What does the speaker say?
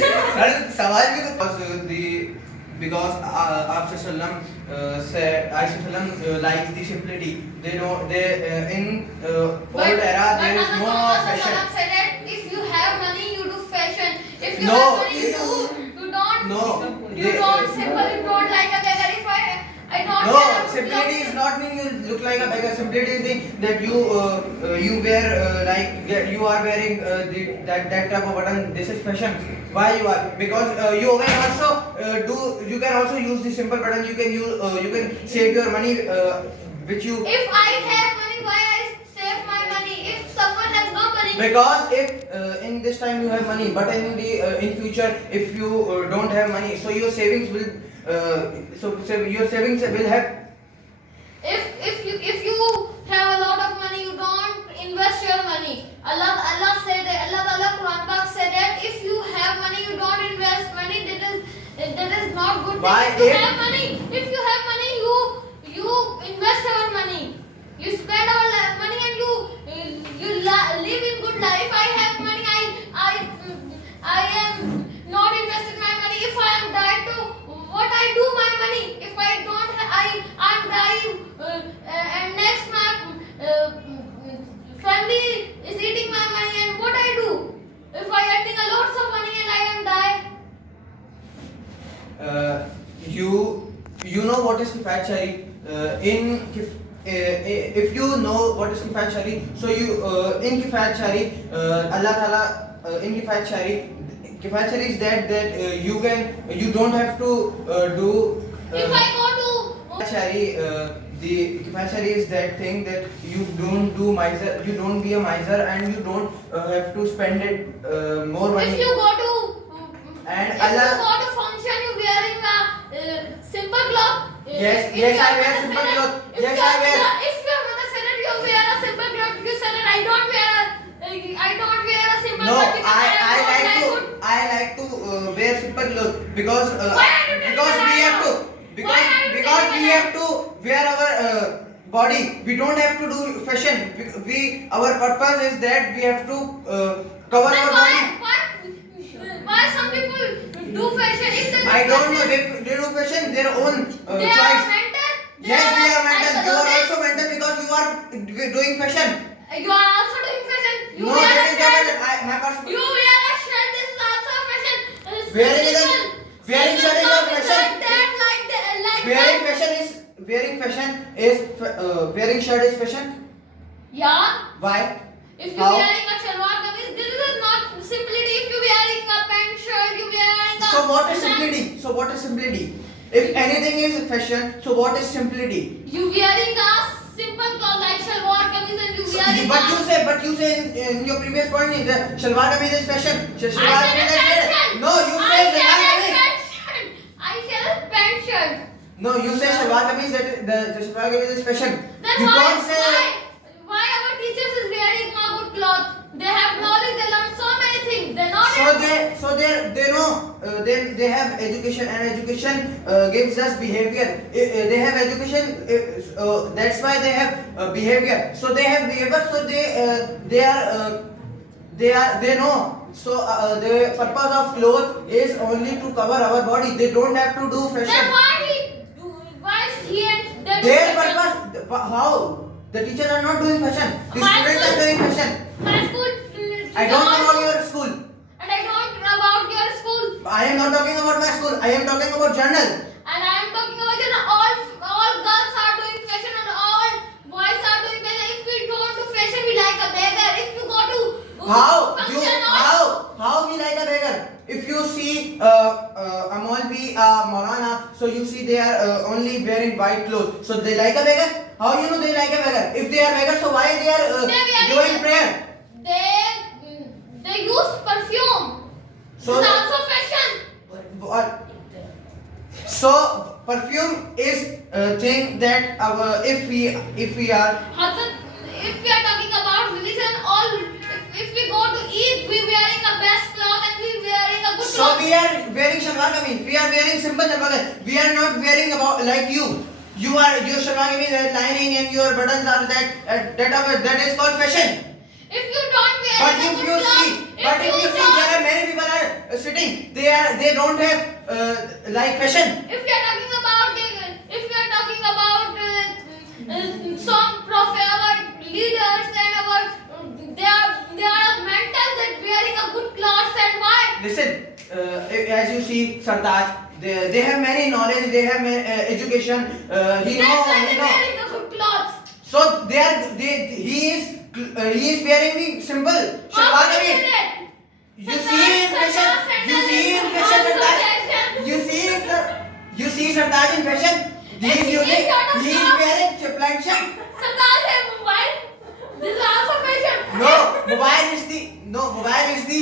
Sir सवाल भी because Prophet sallam said likes the simplicity. They know they in old era there is no more fashion. Said that if you have money you do fashion. If you No, have money you don't. No. You don't simple. You don't like a beggar. If I don't. No, simplicity is not mean you look like a beggar. Simplicity is the, that you wear you are wearing that type of button. This is fashion. Why you are? Because you can also you can also use the simple button. You can save your money which you. If I have money, why I save my money? If someone has no money. Because if in this time you have money, but in the in future if you don't have money, so your savings will your savings will have. If you have a lot of money, you don't invest your money. Allah said that, Allah Ta'ala Quran Pak said that if you have money, you don't invest money. That is not good. Why? If you have money, you invest our money. You spend our money and you live in good life. I have money. I am not investing my money. If I am died to what I do my money. If I don't, I am dying and next my family is eating my money and what I do? If I earning a lots of money and I am die. You know what is kifayat shari? If you know what is kifayat shari, so you in kifayat shari, Allah Taala in kifayat shari is that you don't have to do. If I go to Shari, the kifayat shari is that thing that you don't do miser, you don't be a miser, and you don't have to spend it more money. if you go to And if Allah. you go to function, you wearing a simple cloth. Yes, If yes, your I wear mother simple said cloth. that- Yes, if your I wear. mother- If your mother said that you wear a simple cloth, you said that I don't wear a simple No, cloth because I like to wear simple clothes because Why are you telling because me we that have to now? Why are you because telling we me have to wear our body. We don't have to do fashion. We our purpose is that we have to cover Then our why body. why some people do fashion? If they do I don't know. fashion, They do fashion their own they are choice. mental. Yes, we are mental. You are psychologists. also mental because you are doing fashion. You are also doing fashion. You No, wear that a is shirt. not. My person. You wear a shirt. This is also a fashion. Wearing it Simple. wearing shirt is Simple a cloth fashion. like that. Wearing shirt is fashion. Yeah. Why? If you How? wearing a shalwar kameez, this is not simplicity. If you wearing a pant shirt, you wearing a. So what is simplicity? If anything is fashion, so what is simplicity? You wearing a simple cloth like shalwar kameez and you wearing. But you say in your previous point that shalwar kameez is fashion. I said a pant shirt. No, you say shalwar kameez. I said a pant shirt. No, you say shalwar kameez that the shalwar kameez is fashion. Then You why don't say. our teachers is wearing a good cloth? They have knowledge. They learn so many things. They're not. They know they have education, and education gives us behavior. They have education, that's why they have behavior. So they have behavior. So they know. So the purpose of clothes is only to cover our body. They don't have to do Then fashion. why is he and they do Their fashion? purpose. How? The teachers are not doing fashion. The My students are school- doing fashion. My school. I don't know about your school. And I don't know about your school. I am not talking about my school. I am talking about journal. And I am talking about all girls are doing fashion and all boys are doing fashion. If we don't do fashion, we like a beggar. If you go to function or How we like a beggar? If you see a Maulvi, Maulana, so you see they are only wearing white clothes. So they like a beggar? How you know they like a beggar? If they are beggar, so why they are doing prayer? they use perfume. So It's also fashion. So perfume is a thing that if we are. Hazrat, if we are talking about religion, if we go to eat, we wearing a best cloth and we wearing a good So cloth. we are wearing shalwar kameez. We are wearing simple shalwar kameez. We are not wearing about like you. Your shalwar kameez is lining and your buttons are that is called fashion. If you don't wear But a if good you cloth, see- But if you see, there are many people are sitting. They don't have like fashion. If we are talking about some our leaders and our they are mental that wearing a good clothes and why? Listen, as you see, Sartaj, they have many knowledge. They have education. He That's why they know. wearing the good clothes. So he is wearing the simple How shalwar can you kameez. say that? You see in fashion. You see in fashion, Sartaj. You see Sartaj in fashion. He is using. He is wearing chaplan shirt. Sarkar hai mobile. This is also fashion. No, mobile is the